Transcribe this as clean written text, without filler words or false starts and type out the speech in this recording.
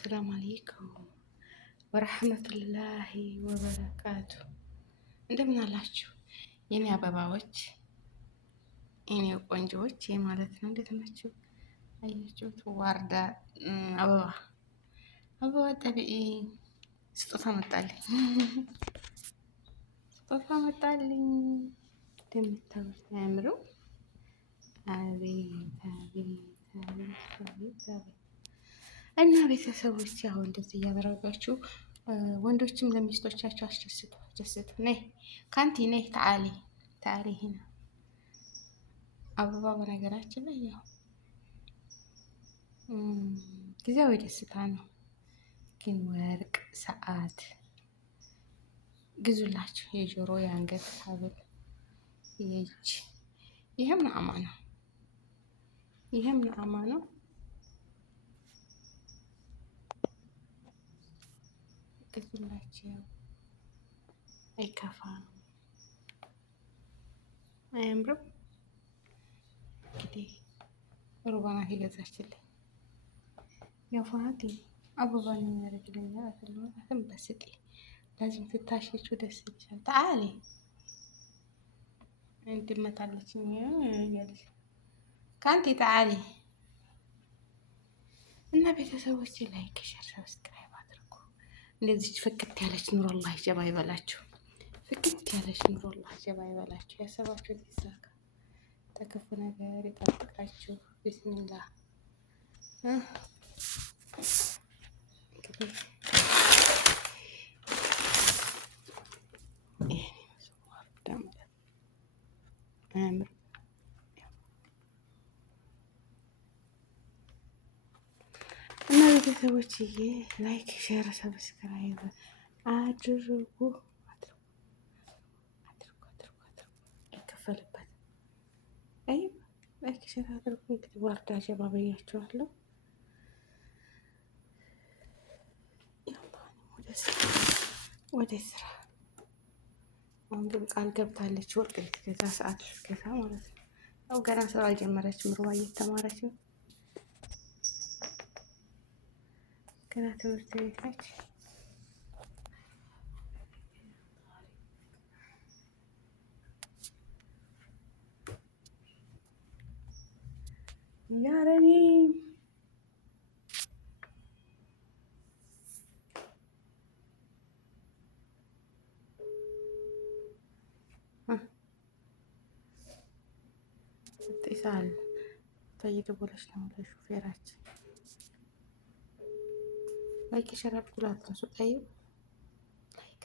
السلام عليكم ወረሕመቱላሂ ወበረካቱ። እንደምን አላችሁ የኔ አበባዎች፣ የኔ ቆንጆዎች ማለት ነው። እንዴት ናችሁ? አያችሁት? ዋርዳ አበባ አበባ ጠቢኢ ስጦታ መጣልኝ፣ ስጦታ መጣልኝ። እንደምታዩት አያምርም? አቤት አቤት አቤት አቤት አቤት። እና ቤተሰቦች አሁን እንደዚህ እያደረጋችሁ ወንዶችም ለሚስቶቻቸው አስደስቱ። ነይ ካንቲ ነይ ተዓሊ ተዓሊ ሂና። አበባ በነገራችን ላይ ያው ጊዜያዊ ደስታ ነው፣ ግን ወርቅ ሰዓት ግዙላችሁ። የጆሮ የአንገት ሀብል፣ የእጅ ይህም ነአማ ነው፣ ይህም ነአማ ነው። ግዙላችሁ፣ አይከፋም፣ አያምርም? እንግዲህ ሩባናት ይገዛችልኝ የፋቲ አበባ ነው የሚያደርግልኝ። አትልማትም በስጤ ለዚህም ትታሸችው ደስ ይልሻል። ተዓሊ እንድመታለች ያለች ካንቲ ተዓሊ። እና ቤተሰቦች ላይክ፣ ሸር፣ ሰብስክራይብ አድርጉ። እንደዚች ፍክት ያለች ኑሮ አላህ ጀባ ይበላችሁ። ፍክት ያለች ኑሮ አላህ ጀባ ይበላችሁ። ያሰባችሁት ይሳካ፣ ተክፉ ነገር ይጠብቃችሁ። ቢስሚላህ እና ቤተሰቦችዬ ላይክ፣ ሼር፣ ሰብስክራይብ አድርጉ ይከፈልበት። አይ ላይክ ሼር አድርጉ። እንግዲህ ዋርዳ ጀባ ብያችኋለሁ። ወደ ስራ አሁን ግን ቃል ገብታለች ወርቅ ልትገዛ ሰዓት ልትገዛ ማለት ነው። ያው ገና ስራ አልጀመረችም፣ ሩባ እየተማረች ነው። ገና ትምህርት ቤት ነች። ያረኒ ይሳል ተይደቦለች ነው ለሹፌራችን። ላይክ ሸር አድርጉ። ላትረሱ። ጠይብ ላይክ